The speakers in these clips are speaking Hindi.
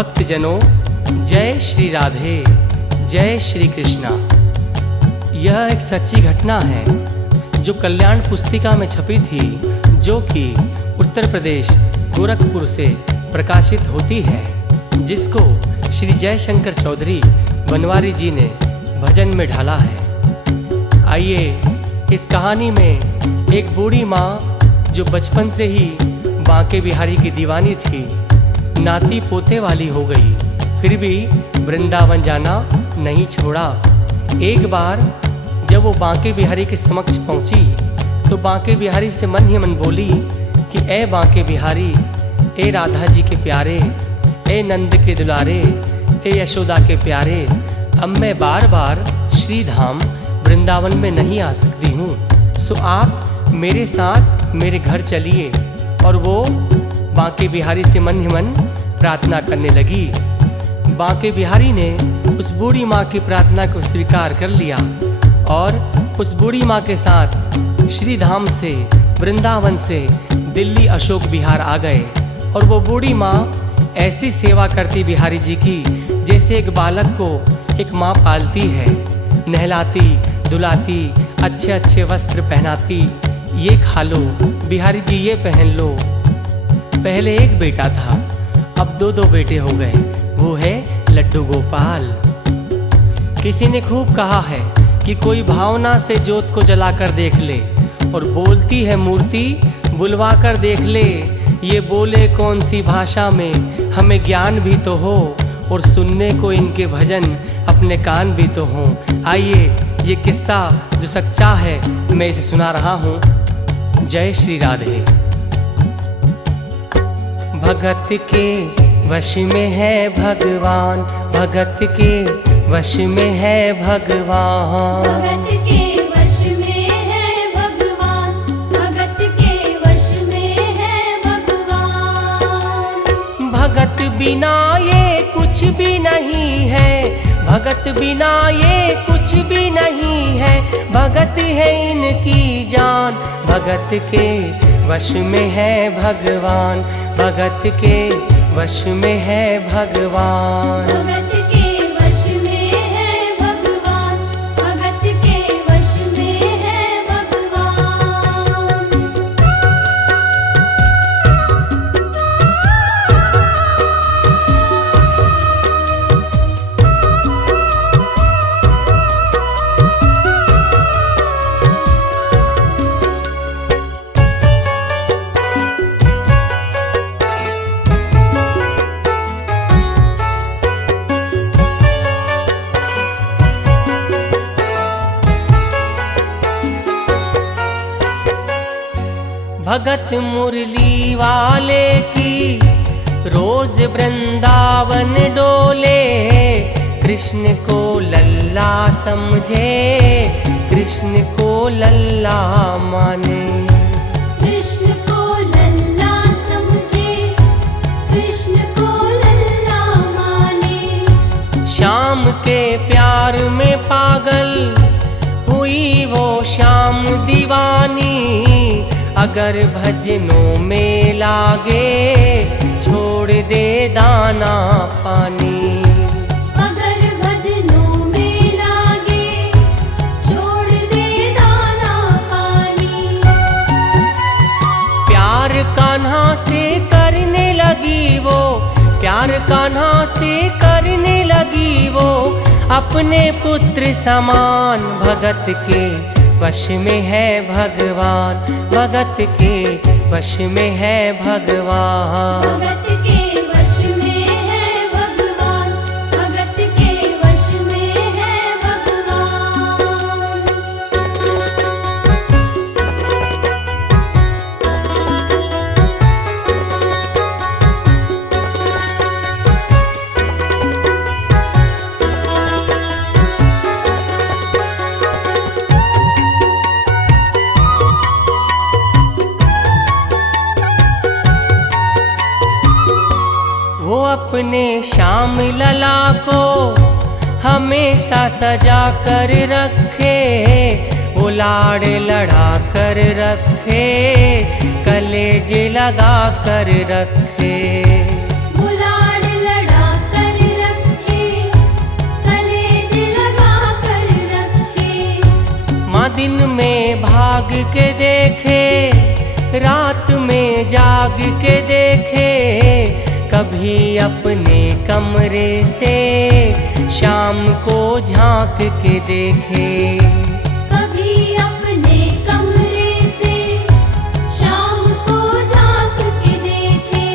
भक्तजनों, जय श्री राधे, जय श्री कृष्णा। यह एक सच्ची घटना है जो कल्याण पुस्तिका में छपी थी, जो कि उत्तर प्रदेश गोरखपुर से प्रकाशित होती है, जिसको श्री जयशंकर चौधरी बनवारी जी ने भजन में ढाला है। आइए, इस कहानी में एक बूढ़ी माँ जो बचपन से ही बांके बिहारी की दीवानी थी, नाती पोते वाली हो गई, फिर भी वृंदावन जाना नहीं छोड़ा। एक बार जब वो बांके बिहारी के समक्ष पहुंची तो बांके बिहारी से मन ही मन बोली कि ए बांके बिहारी, ए राधा जी के प्यारे, ए नंद के दुलारे, ए यशोदा के प्यारे, अब मैं बार बार श्री धाम वृंदावन में नहीं आ सकती हूँ, सो आप मेरे साथ मेरे घर चलिए। और वो बांके बिहारी से मन ही मन प्रार्थना करने लगी। बांके बिहारी ने उस बूढ़ी माँ की प्रार्थना को स्वीकार कर लिया और उस बूढ़ी माँ के साथ श्री धाम से, वृंदावन से दिल्ली अशोक विहार आ गए। और वो बूढ़ी माँ ऐसी सेवा करती बिहारी जी की जैसे एक बालक को एक माँ पालती है, नहलाती धुलाती, अच्छे अच्छे वस्त्र पहनाती। ये खा लो बिहारी जी, ये पहन लो। पहले एक बेटा था, अब दो बेटे हो गए, वो है लड्डू गोपाल। किसी ने खूब कहा है कि कोई भावना से जोत को जलाकर देख ले, और बोलती है मूर्ति बुलवा कर देख ले। ये बोले कौन सी भाषा में, हमें ज्ञान भी तो हो, और सुनने को इनके भजन अपने कान भी तो हों। आइए, ये किस्सा जो सच्चा है मैं इसे सुना रहा हूँ। जय श्री राधे। भगत के वश में है भगवान, भगत के वश में है भगवान, भगत के वश में है भगवान, भगत के वश में है भगवान। भगत बिना ये कुछ भी नहीं है, भगत बिना ये कुछ भी नहीं है, भगत है इनकी जान। भगत के वश में है भगवान, भगत के वश में है भगवान, भगत के वश में है भगवान, भगत के वश में है भगवान। भगत मुरली वाले की रोज वृंदावन डोले, कृष्ण को लल्ला समझे, कृष्ण को लल्ला माने, कृष्ण को लल्ला समझे, कृष्ण को लल्ला माने। श्याम के प्यार में पागल हुई वो श्याम दीवानी, अगर भजनों में लागे छोड़ दे दाना पानी, अगर भजनों में लागे छोड़ दे दाना पानी। प्यार कान्हा से करने लगी वो, प्यार कान्हा से करने लगी वो, अपने पुत्र समान। भगत के वश में है भगवान, भगत के वश में है भगवान, भगत के वश में है भगवान, भगत के वश में है भगवान। अपने श्याम लला को हमेशा सजा कर रखे, वो लाड़ लड़ा कर रखे, कलेजे लगा कर रखे, वो लाड़ लड़ा दिन में भाग के देखे, रात में जाग के देखे, कभी अपने कमरे से शाम को झांक के देखे। कभी अपने कमरे से शाम को झांक के देखे।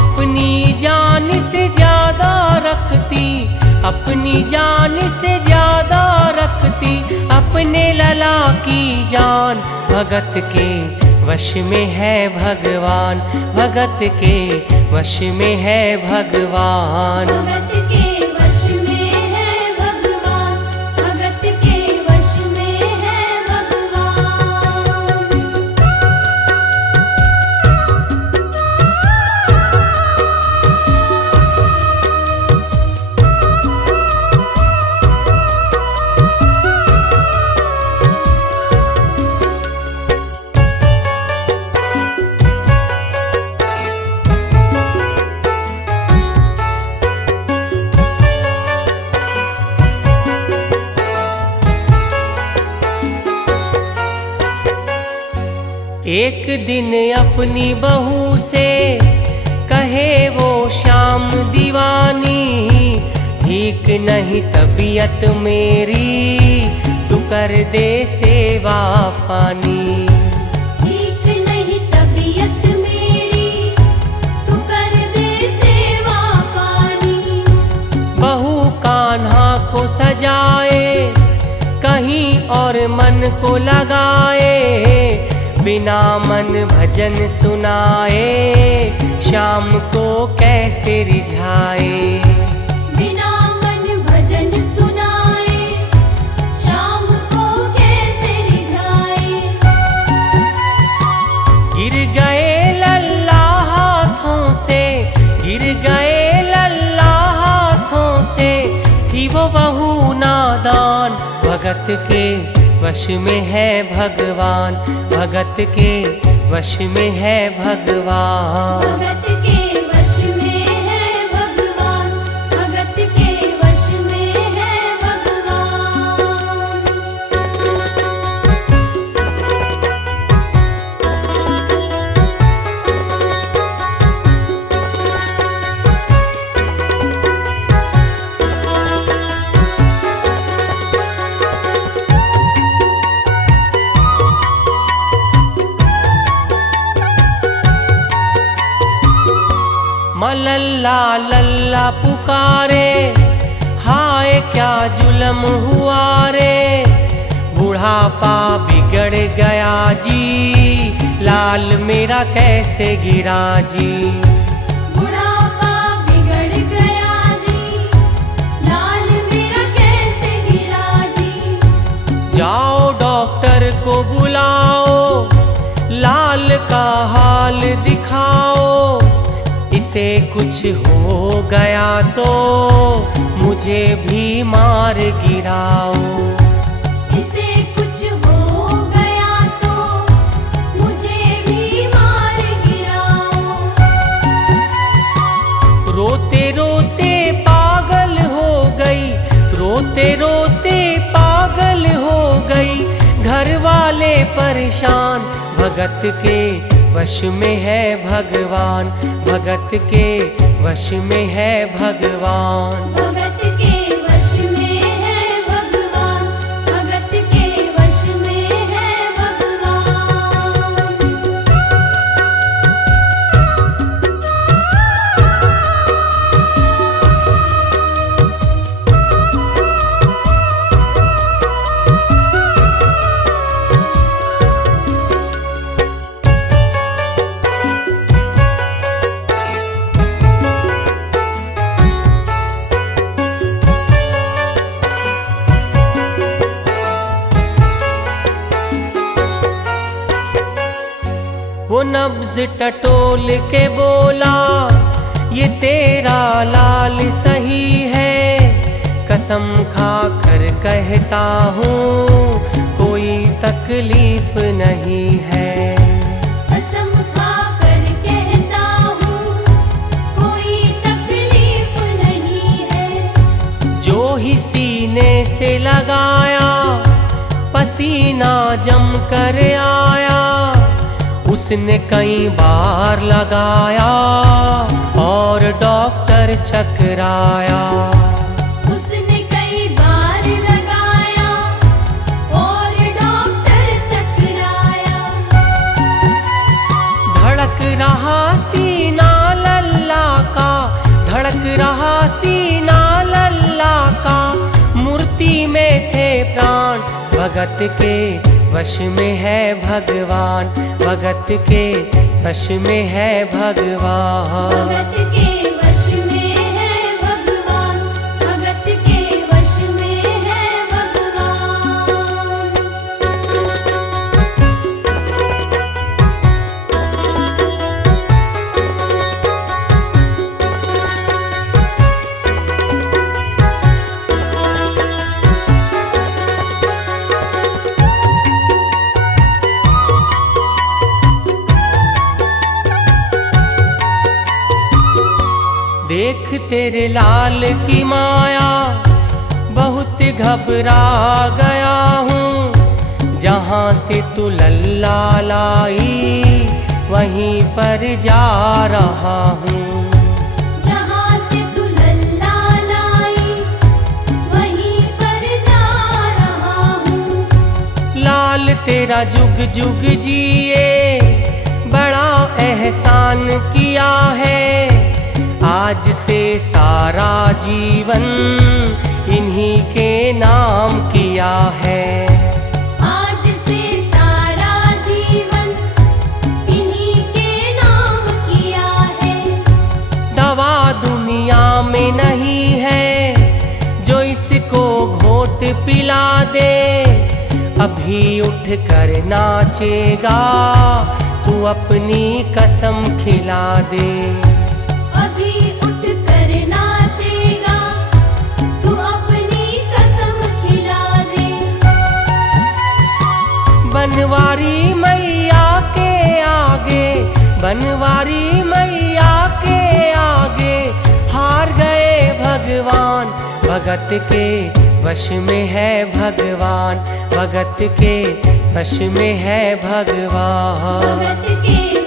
अपनी जान से ज्यादा रखती, अपनी जान से ज्यादा रखती, अपने लला की जान। भगत के वश में है भगवान, भगत के वश में है भगवान। भगत के वश में है भगवान, भगत के वश में है भगवान। एक दिन अपनी बहू से कहे वो शाम दीवानी, ठीक नहीं तबीयत मेरी, तू कर दे सेवा पानी। ठीक नहीं तबीयत मेरी, तू कर दे सेवा पानी। बहू कान्हा को सजाए, कहीं और मन को लगाए, बिना मन भजन सुनाए, शाम को कैसे रिझाए। बिना मन भजन सुनाए, शाम को कैसे रिझाए। गिर गए लल्ला हाथों से, गिर गए लल्ला हाथों से, थी वो बहू नादान। भगत के वश में है भगवान, भगत के वश में है भगवान। भगत के वश में है भगवान, भगत के वश में है भगवान। लल्ला लल्ला पुकारे, हाय क्या जुल्म हुआ रे, बुढ़ापा बिगड़ गया जी, लाल मेरा कैसे गिरा जी। बुढ़ापा बिगड़ गया जी, लाल मेरा कैसे गिरा जी। जाओ डॉक्टर को बुलाओ, लाल का हाल दिखाओ, इसे कुछ हो गया तो मुझे भी मार गिराओ। इसे कुछ हो गया तो मुझे भी मार गिराओ। रोते रोते पागल हो गई, रोते रोते पागल हो गई, घर वाले परेशान। भगत के वश में है भगवान, भगत के वश में है भगवान। भगत के वश में है भगवान, भगत के वश में है भगवान। वो नब्ज टटोल के बोला, ये तेरा लाल सही है, कसम खा कर कहता हूँ कोई तकलीफ नहीं है। कसम खा कर कहता हूँ कोई तकलीफ नहीं है। जो ही सीने से लगाया जम कर आया, उसने कई बार लगाया और डॉक्टर चकराया। उसने कई बार लगाया और डॉक्टर चकराया। धड़क रहा सीना लल्ला का, धड़क रहा सीना लल्ला का, मूर्ति में थे प्राण भगत के वश में है भगवान, भगत के वश में है भगवान। भगत के वश में है भगवान, भगत के वश में है भगवान। देख तेरे लाल की माया, बहुत घबरा गया हूँ। जहाँ से तू लल्ला लाई, वहीं पर जा रहा हूँ। जहाँ से तू लल्ला लाई, वहीं पर जा रहा हूँ। लाल तेरा जुग जुग जिए, बड़ा एहसान किया है। आज से सारा जीवन इन्हीं के नाम किया है। आज से सारा जीवन इन्हीं के नाम किया है। दवा दुनिया में नहीं है जो इसको घोट पिला दे। अभी उठ कर नाचेगा तू, अपनी कसम खिला दे। अभी उठ कर नाचेगा तू, अपनी कसम खिला दे। बनवारी मैया के आगे, बनवारी मैया के आगे हार गए भगवान। भगत के वश में है भगवान, भगत के वश में है भगवान। भगत के